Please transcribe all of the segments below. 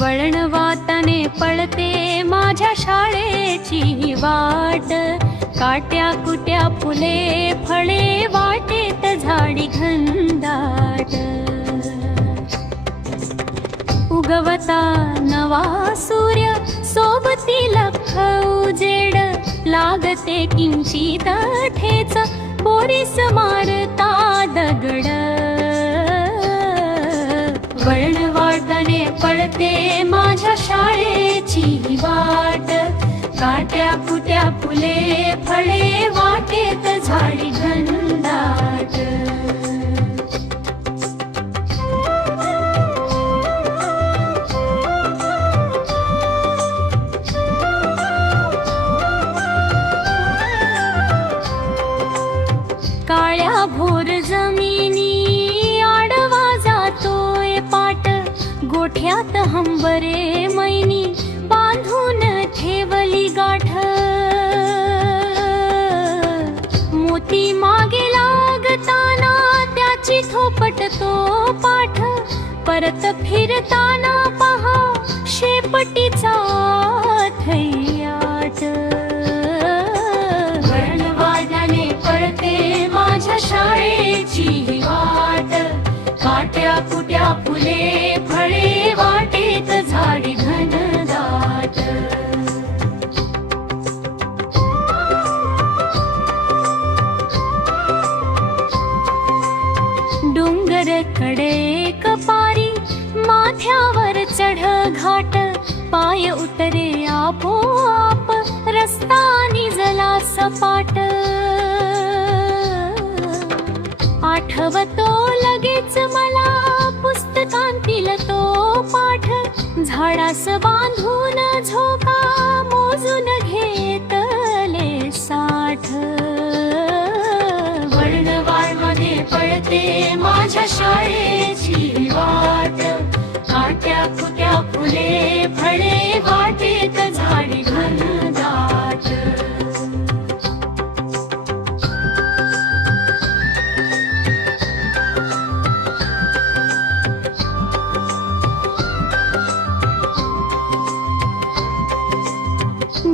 वळण वाताने पळते माझ्या शाळेची ही वाट. काट्या कुट्या फुले फळे वाटेत झाडी घनदाट. उगवता नवा सूर्य सोबतीला उजेड. लागते किंचित ठेच बोरीस मारता दगड. वाटणे माझ्या शाळेची वाट. काट्या फुट्या फुले फळे वाटेत झाडी घनदाट काळ्या भोर जमी गोठ्यात हंबरे मैनी बांधून ठेवली गाठ. मोती मागे लागताना त्याची थोपट तो पाठ. परत फिरताना पहा शेपटीचा थैयाट. वर्णवादाने पडते माझ्या शाळेची वाट. काट्या कुट्या फुले फळे एक पारी माथ्यावर चढ घाट पाय उतरे आपोआप रस्ता निजला सपाट. आठवतो लगेच मला पुस्तकांतील तो पाठ झाडास बांधून शाळेची वाट काट्या कुट्या फुले फळे वाटेत झाडी घनदाट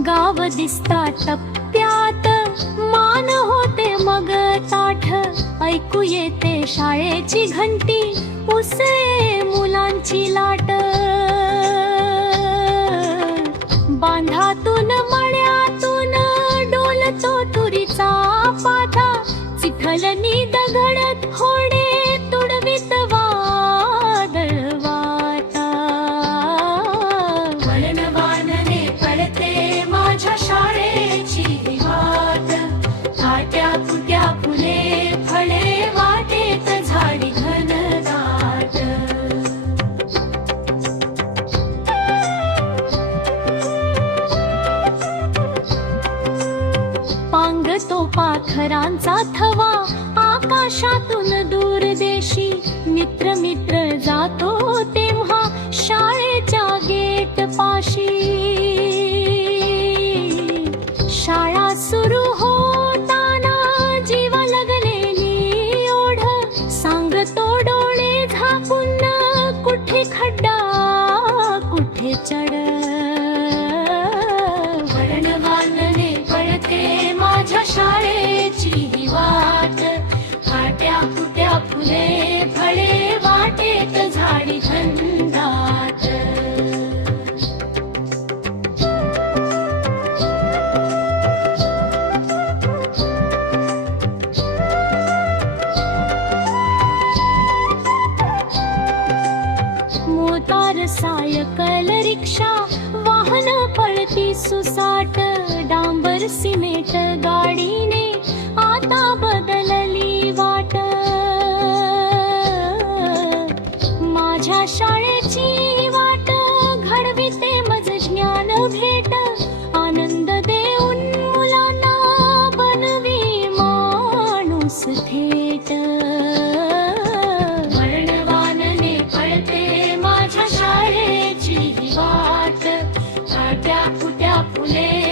गाव छान होते मग ताठ. ऐकू येते शाळेची घंटी उसे मुलांची लाट. बांधातून मळ्यातून डोलतो तुरीचा पाथा. चिखलनी दगड पाखरांचा थवा आकाशातून दूरदेशी मित्र मित्र जातो. सुसाट डांबर सिमेंट गाडीने आता बदलली वाट. माझ्या शाळेची वाट घडविते मज ज्ञान भेट. आनंद देऊन मुलांना बनवी माणूस थेट. माझ्या शाळेची वाट. apprenez